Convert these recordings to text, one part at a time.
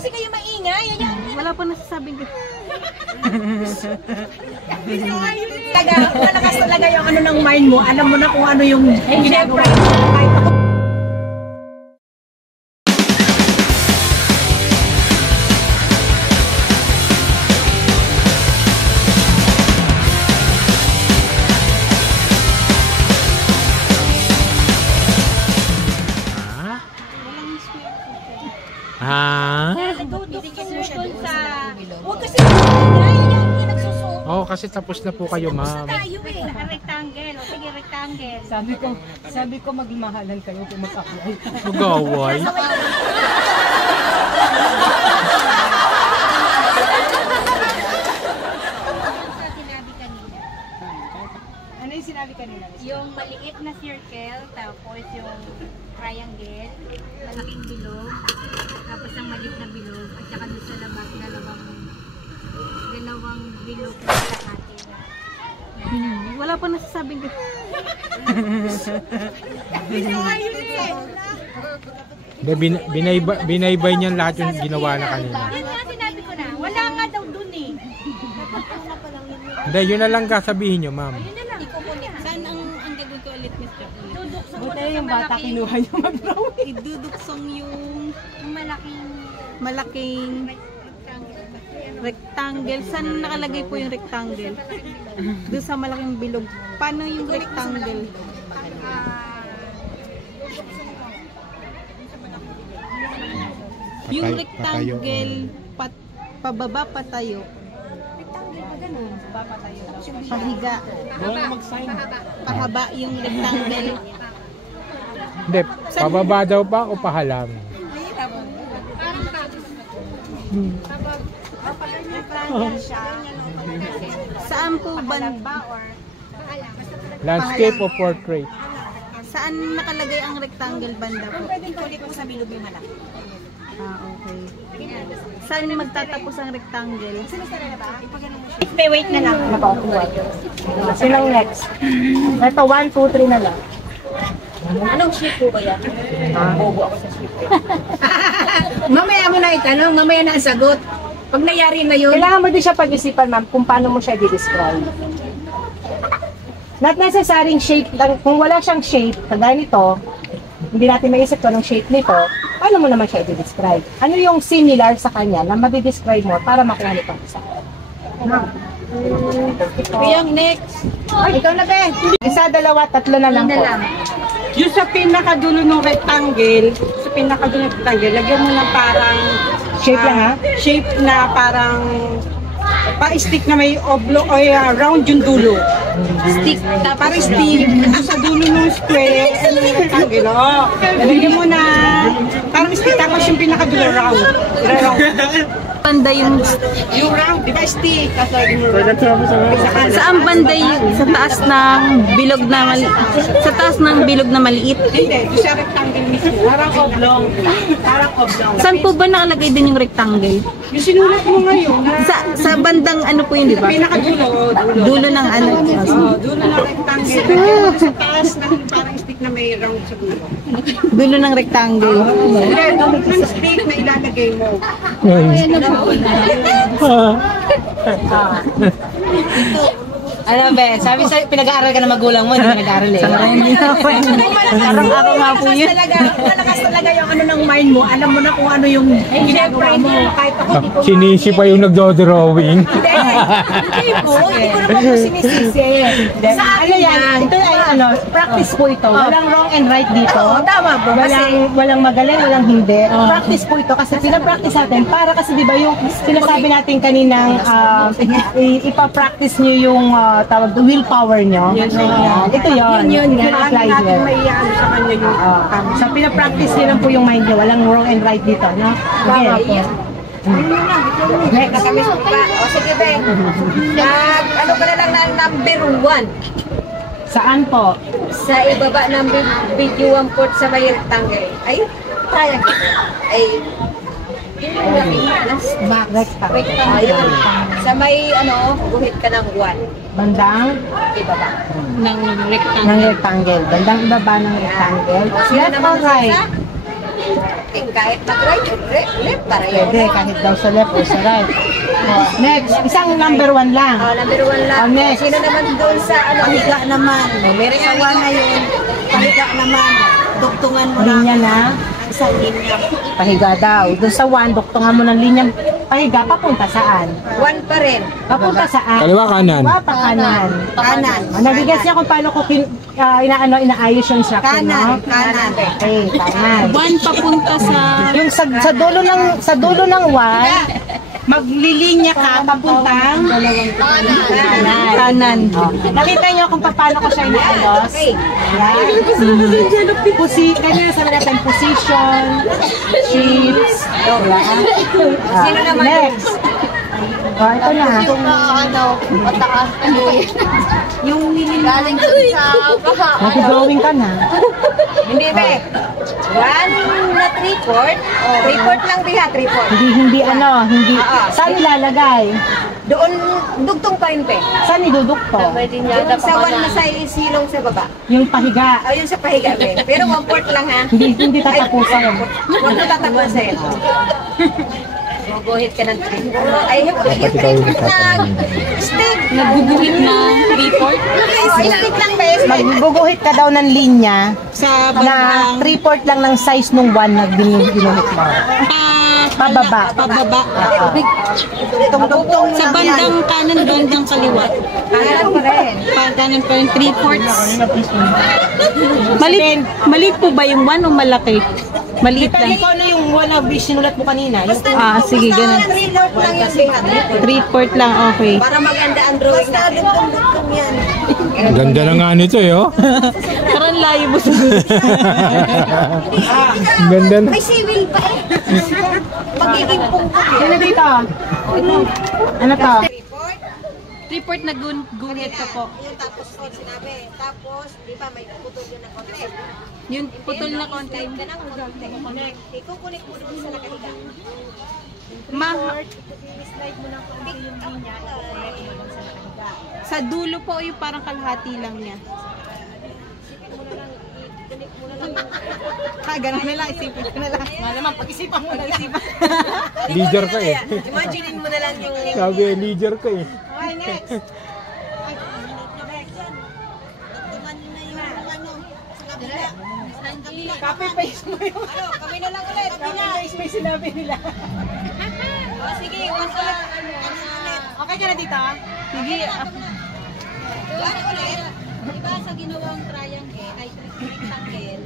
kasi kayo maingay. Wala pa nasasabing ko. Malakas talaga yung ano ng mind mo. Alam mo na kung ano yung ginagawa. Oh, kasi tapos na po kayo, ma'am. Rectangle. O sige, rectangle. Sabi ko magmahalan kayo kung mag-apply. Mag-away. Ano yung sinabi kanina? Yung maliit na circle, tapos yung triangle, malaking bilog, tapos ang maliit na bilog, at saka doon sa labas, dalawang bilog na kalahati. Wala pa nasasabing ko. Binaybay niyan lahat yung ginawa na kanina. Yan nga sinabi ko na, wala nga daw dun eh. Hindi, yun na lang kasabihin nyo, ma'am. Yun na lang. Saan ang gagawin ko ulit, Mr. Duduksong Buti yung bata kinuha niyo mag-drawing. Iduduksong yung Malaking rectangle. Saan nakalagay po yung rectangle? Doon sa malaking bilog. Paano yung rectangle? Yung rectangle, pababa patayo. rectangle pa ganun. Pahiga. Pahaba yung rectangle. Hindi, pababa daw pa o pahalang? Saan po banda? Landscape o portrait? Saan nakalagay ang rectangle banda po? Kulit po sa bilog yung malaki. Okay. Saan magtatapos ang rectangle? Wait na lang. Silang next. Ito, 1, 2, 3 na lang. Anong shape po ba yan? Bobo ako sa shape. Mamaya mo na itanong, mamaya na ang sagot. Pag nangyari na yun, kailangan mo din siya pag-isipan, ma'am, kung paano mo siya i-describe. Not necessary shape lang. Kung wala siyang shape, kagaya nito, hindi natin maisip kung anong shape nito, paano mo naman siya i-describe? Ano yung similar sa kanya na ma-describe mo para makuha nito ang isa? Yung next. Ay, ikaw na, be. Isa, dalawa, tatlo na lang po. Yung sa pinakadulo ng rectangle, lagyan mo ng parang Shape lang, ha? shape na parang pa-stick na may oblong o round yung dulo. Stick, parang stick sa dulo ng square, ano yung rectangle. Oh, lagyan mo na parang stick tapos yung pinakadulo round. Banda yung round, di ba stick? Saan banda yung sa taas ng bilog na maliit? Hindi, sa rectangle mismo. Parang oblong. Saan po ba nakalagay din yung rectangle? Yung sinulat mo ngayon. Sa bandang ano po yun, di ba? Pinakadulo. Dulo ng ano? Dulo ng rectangle. Sa taas ng parang stick na may round sa dulo. Dulo ng rectangle. Hindi, dulo ng stick na ilalagay mo. Ano, be? Sabi sa'yo, pinag-aaral ka na magulang mo, hindi nag-aaral eh. Araw-araw nga po yun. Malakas talaga yung ano ng mind mo. Alam mo na kung ano yung ginagawa mo. Kahit ako hindi ko Sinisi pa yung nagdo-drawing. Hindi ko naman po sinisisi. Sa akin yan, Ito ay ano, practice po ito. Walang wrong and right dito. tama po. Walang magaling, walang hindi. Practice po ito kasi pinapractice natin para kasi di ba yung sinasabi natin kaninang ipa-practice nyo yung tawag willpower nyo. Ito yun. Yun apply here. May ano sa kanya yung So pinapractice nyo lang po yung mind nyo. Walang wrong and right dito. No? tama po. Nakamiss mo pa. O sige, Ben. Ano ka na lang na number 1? Saan po? Sa ibaba ng video 1/4 sa may rectangle. Ay, triangle. Ay, yun yung rectangle. Ayun. Sa may, guhit ka ng 1. Bandang? Ibaba. Ng rectangle. Ng rectangle. Bandang ibaba ng rectangle. Sino Left naman or right? isa? Eh, kahit mag-right or left, para yun. Pwede, kahit daw sa left or sa right. Oh, next, isang number 1 lang. Number 1 lang. Oh, next. Sino naman doon sa ano? Pahiga naman. Meron sa na yun. Pahiga naman. Duktungan mo na. Linya na. Isang linya. Pahiga daw. Doon sa 1, duktungan mo ng linyang pahiga, papunta saan? 1 pa rin. Papunta saan? Kaliwa kanan. Kaliwa pa kanan. Kanan. Nabigyan siya kung paano ko inaayos yung instruction, no? Kanan. Okay, kanan. 1 papunta sa... Yung sa dulo ng 1, maglilinya ka papuntang kanan. Kanan. Oh. Nakita niyo kung paano ko siya inaayos? Yan. Kanya sabi natin position, shifts, Sino naman next. Oh, ito na. Yung galing sa baha. Nag-drawing ka na. Hindi ba? 1 na 3/4. 3/4 lang diha, 3/4. Hindi hindi. Saan ilalagay? Doon, dugtong pa rin, pe. Saan idudukto? Doon sa 1 na sa silong sa baba. Yung pahiga. Ayun sa pahiga, pe. Pero 1/4 lang, ha? Hindi tatapusan. Huwag mo tatapusin. Maguhit ka ng 3/4. Ay, stick. Nagbubuhit na 3/4 Stick lang, pe. Magbuguhit ka daw ng linya sa na bandang 3/4 lang ng size nung 1 na binuhit mo. Pababa. pababa. Tungtong Sa bandang kanan, bandang kaliwa. Kanan pa rin. Kanan pa rin 3/4. Maliit po ba yung 1 o malaki? Maliit Depende lang. ko ano yung 1 na sinulat mo kanina. Yung Sige, ganun. 3/4 lang yung diha. 3/4 lang, okay. Para maganda ang drawing natin. Dugtong yan. Ganda na nga nito eh, oh. Parang layo mo sa Ganda na. May civil pa eh. Magiging pungkot yun. Ano dito? Ano to? 3/4 na guhit ka po. Yung tapos ko sinabi. Tapos, di ba may putol yun ng konti. Yung putol na konti. Slide ka ng konti. Ikukunik mo doon sa nakahiga. Slide mo ng konti yung linya. Ikukunik mo dun sa nakahiga. Sa dulo po yung parang kalahati lang niya. Ganun na lang, isipin ko na lang. Naman, pag-isipan mo na lang. Leader ka eh. Imaginein mo na lang yung Sabi eh, leader ka eh. Okay, next. Copy-paste mo yung... kami na lang ulit. Copy-paste mo yung sinabi nila. Sige, once ulit. Okay ka na dito? Sige, Diba sa ginawang triangle, ay rectangle,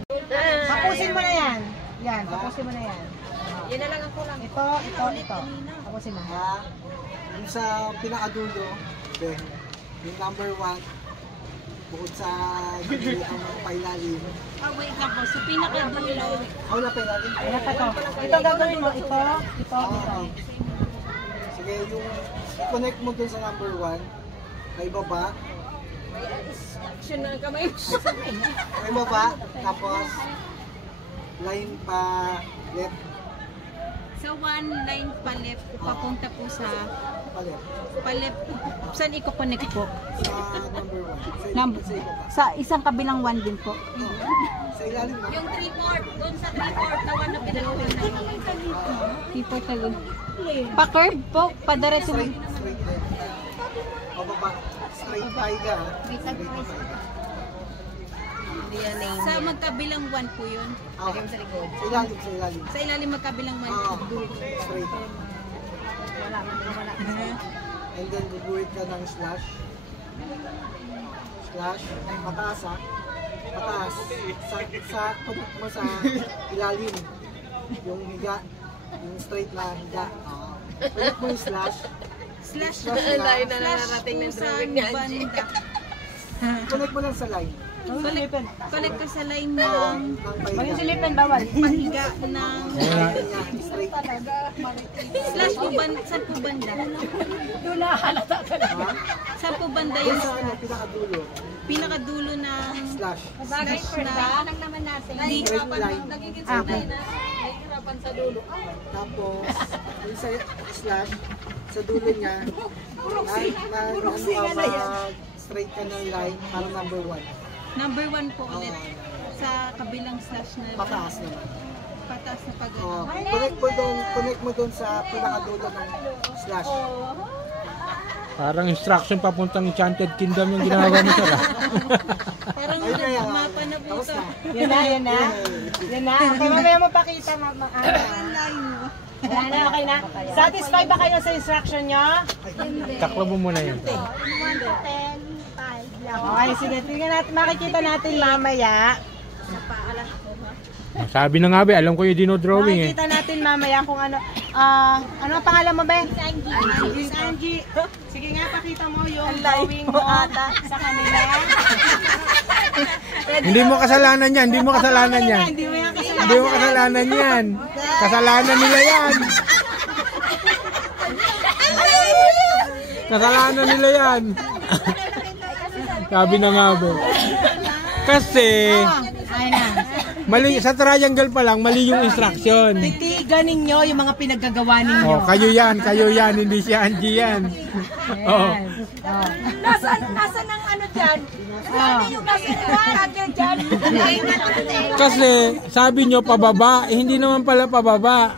Tapusin mo na yan. Yan, tapusin mo na yan. yun na lang ang kulang. Ito. Tapusin mo. Yung sa pinakadulo, yung number 1, bukod sa ang pailalim. wait lang po. Sa pinakadulo, Wala pailalim. Ano pa to? Ito gagawin mo. Ito. Sige, yung connect mo dun sa number 1, may baba. Action na kamay. May baba, tapos line pa left, sa 1 line pa left, papunta po sa pa left. pa-left. Saan i-connect po? Sa number 1. Sa ibaba. sa isang kabilang 1 din po. Sa ilalim na. Yung 3/4, doon sa 3/4 na one na pinagawa na yun. Tipo tago. Pa-curve po, padiretso. Straight left. Pababa. Straight paiga. Straight paiga. Sa magkabilang 1 po yun. Sa likod. Sa ilalim, sa ilalim. Sa ilalim magkabilang 1. Straight. And then guguhit ka ng slash. Slash. Pataas ha. Pataas. Sa connect mo sa ilalim. Yung higa. Yung straight na higa. Connect mo yung slash. Slash Slash na. narating ng drawing niya. Banda. Connect mo lang sa line. Connect ka sa line ng Ng paiga. bawal. pahiga ng Straight. slash po banda. Saan po banda? Ha? Saan po banda Yung yung sa ano, pinakadulo. pinakadulo ng Slash. slash na naman natin. Straight line. okay. Nahihirapan sa dulo. Tapos, yung sa slash, sa dulo niya, straight ka ng line para number 1. Number 1 po ulit sa kabilang slash na Pataas naman. Patas na pag Connect mo doon sa pinakadulo ng slash. Parang instruction papuntang Enchanted Kingdom yung ginagawa mo sir. Parang Ayun na yan. mapa na po Tapos ito. na. Yan na, yan na. Yan na. Okay, mamaya mo pakita, mama. Ang layo mo. Yan na, okay na. Satisfied ba kayo sa instruction nyo? Taklo mo muna yun. Okay, sige. Tingnan natin, makikita natin mamaya. Sabi na nga ba, alam ko yung dinodrawing eh. Makikita natin mamaya kung ano. Ano ang pangalan mo ba? Angie. Angie. Sige nga, pakita mo yung drawing mo sa kanila. Hindi mo kasalanan yan, hindi mo kasalanan yan. Hindi mo yan kasalanan. Hindi mo kasalanan yan. Kasalanan nila yan. Kasalanan nila yan. Sabi na nga ba. Kasi, Ay na. mali, sa triangle pa lang, mali yung instruction. Titigan ninyo yung mga pinaggagawa ninyo. Oh, kayo yan, hindi si Angie yan. Oh. Nasaan ang ano dyan? Nasaan yung nasa dyan? Kasi, sabi nyo pababa, eh, hindi naman pala pababa.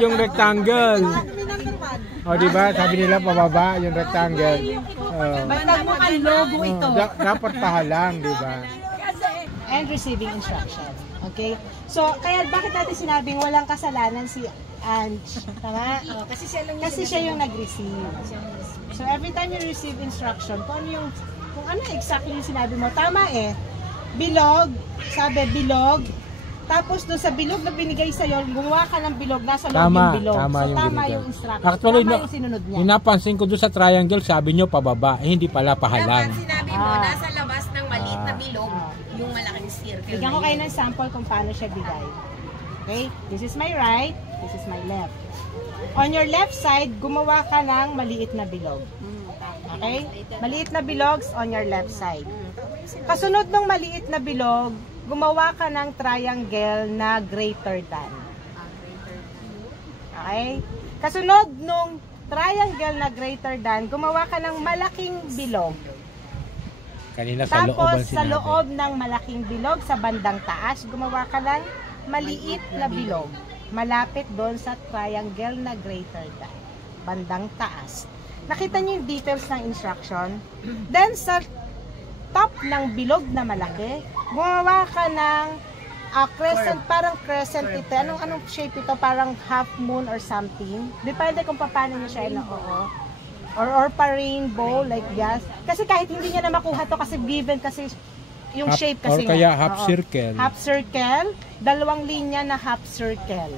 Yung rectangle. Oh, di ba? Sabi nila pababa, yung rectangle. Oh. Banda mo ang logo ito. Dapat pahalang, di ba? And receiving instruction. Okay? So, kaya bakit natin sinabing walang kasalanan si Ange? Tama? Kasi siya yung nag-receive. So, every time you receive instruction, kung ano exactly yung sinabi mo, tama eh. Bilog, sabi bilog, tapos doon sa bilog na binigay sa'yo, gumawa ka ng bilog, nasa loob yung bilog. Tama So, yung tama binigay. yung instruction. Actually, Tama yung sinunod niya. yung napansin ko doon sa triangle, sabi nyo pababa, eh, hindi pala pahalang. Sinabi mo, nasa labas ng maliit na bilog, yung malaking circle. Bigyan ko kayo ng sample kung paano siya bigay. Okay? This is my right, this is my left. On your left side, gumawa ka ng maliit na bilog. Okay? Maliit na bilogs on your left side. Kasunod ng maliit na bilog, gumawa ka ng triangle na greater than. Okay? Kasunod nung triangle na greater than, gumawa ka ng malaking bilog. Kanina sa loob ang Tapos sa sinabi. loob ng malaking bilog sa bandang taas, gumawa ka ng maliit na bilog. Malapit doon sa triangle na greater than. Bandang taas. Nakita niyo yung details ng instruction? Then sa top ng bilog na malaki, gumawa ka ng crescent, parang crescent ito. Anong shape ito? Parang half moon or something. Depende kung paano niyo siya oo. Or pa rainbow like that. Kasi kahit hindi niya na makuha to kasi given kasi yung shape kasi or kaya nga. half Oo. circle. Half circle, dalawang linya na half circle.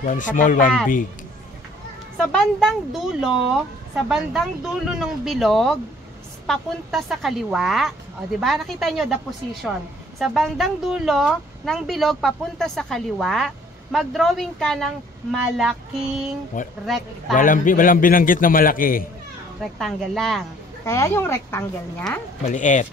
One small, one Katapat. big. Sa bandang dulo ng bilog, papunta sa kaliwa. O, di ba? Nakita nyo the position. Sa bandang dulo ng bilog, papunta sa kaliwa, mag-drawing ka ng malaking rectangle. Walang binanggit na malaki. Rectangle lang. Kaya yung rectangle niya, Maliit.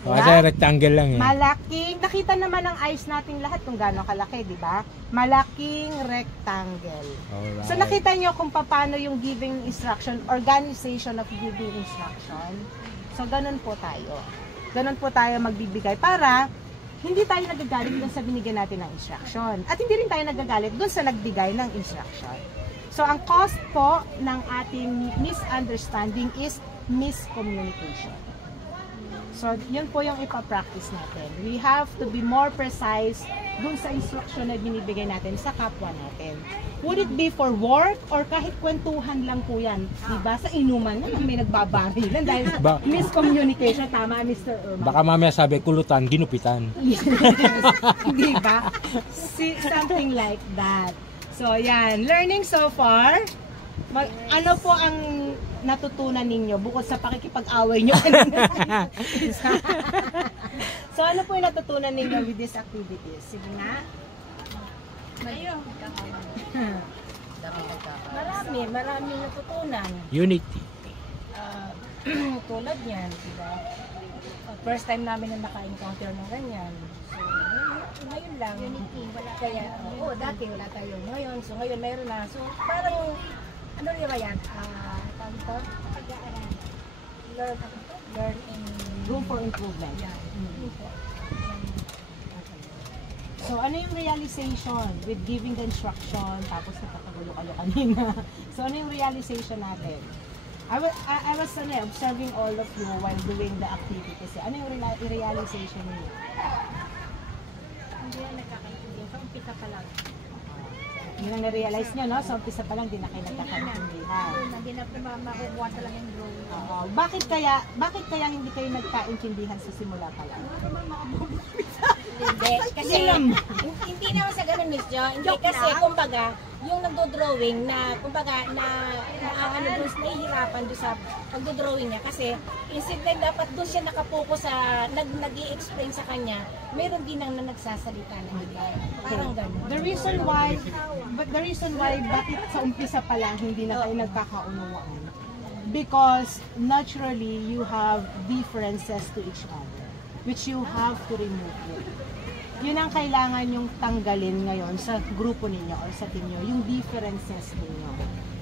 Kasi rectangle lang eh. malaking, nakita naman ng eyes natin lahat kung gaano kalaki, di ba? Malaking rectangle. Alright. So nakita nyo kung paano yung giving instruction, organization of giving instruction. So ganun po tayo. Ganun po tayo magbibigay para hindi tayo nagagalit dun sa binigyan natin ng instruction. At hindi rin tayo nagagalit dun sa nagbigay ng instruction. So ang cost po ng ating misunderstanding is miscommunication. So, yun po yung ipapractice natin. We have to be more precise dun sa instruction na binibigay natin sa kapwa natin. Would it be for work or kahit kwentuhan lang po yan? Diba? Sa inuman na may nagbabarilan dahil sa miscommunication. Tama, Mr. Irma. Baka mamaya sabi, kulutan, ginupitan. Diba? Something like that. So, yan. Learning so far. Ano po ang natutunan ninyo bukod sa pakikipag-away nyo? So, ano po yung natutunan ninyo with these activities? Sige nga. Marami natutunan. Unity. Tulad yan, diba? First time namin na naka-encounter ng ganyan. So, ngayon lang. Kaya, dati wala tayo ngayon. So, ngayon meron na. So, parang, ano rin ba yan? Learn and room for improvement. Yeah. So, ano yung realization with giving the instruction, tapos nakakagulo-kalo kanina. So, ano yung realization natin? I was observing all of you while doing the activities. Ano yung realization niyo? Hindi na nagkakaintindihan. Sa umpisa pa lang. Yun ang na-realize nyo, no? So, umpisa pa lang, di na kayo nagkakaintindihan. Hindi na makukuha talaga yung drawing. Oo. Bakit kaya hindi kayo nagkaintindihan sa simula pa lang? Hindi, kasi hindi naman sa ganun, Miss Jo. Hindi kasi, kumbaga, yung nagdo-drawing na, kumbaga, ano doon, nahihirapan doon sa pagdo-drawing niya. Kasi, instead na dapat doon siya nakapokus sa, nag-i-explain sa kanya, meron din nang nagsasalita na iba. Parang ganun. The reason why, bakit sa umpisa pa lang hindi na kayo nagkakaunawaan? Because, naturally, you have differences to each other, which you have to remove it. Yun ang kailangan yung tanggalin ngayon sa grupo ninyo or sa team nyo, yung differences ninyo.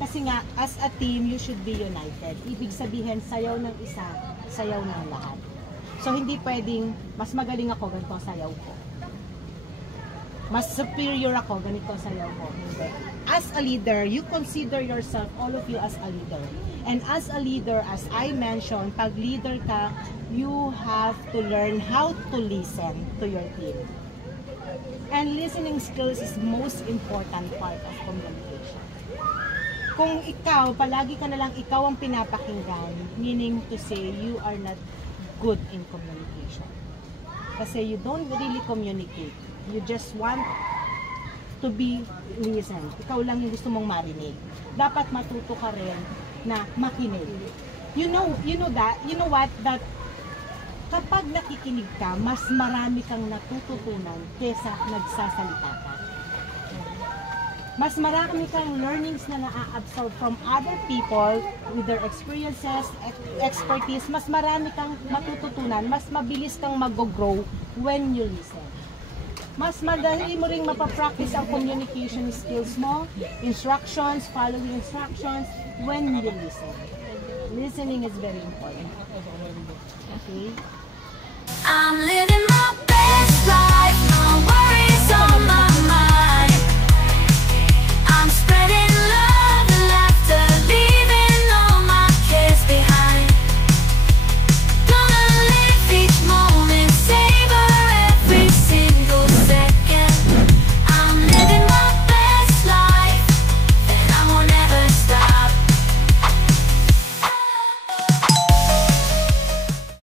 Kasi nga, as a team, you should be united. Ibig sabihin, sayaw ng isa, sayaw ng lahat. So, hindi pwedeng, mas magaling ako, ganito ang sayaw ko. Mas superior ako, ganito ang sayaw ko. Hindi. As a leader, you consider yourself, all of you as a leader. And as a leader, as I mentioned, pag leader ka, you have to learn how to listen to your team. And listening skills is most important part of communication. Kung ikaw, palagi ka na lang ikaw ang pinapakinggan, meaning to say you are not good in communication. Kasi you don't really communicate. You just want to be listened. Ikaw lang yung gusto mong marinig. Dapat matuto ka rin na makinig. You know what? That kapag nakikinig ka, mas marami kang natututunan kesa nagsasalita ka. Mas marami kang learnings na na-absorb from other people with their experiences, expertise. Mas marami kang matututunan, mas mabilis kang mag-grow when you listen. Mas madali mo ring mapapractice ang communication skills mo, instructions, following instructions, when you listen. Listening is very important. Okay? I'm living my best.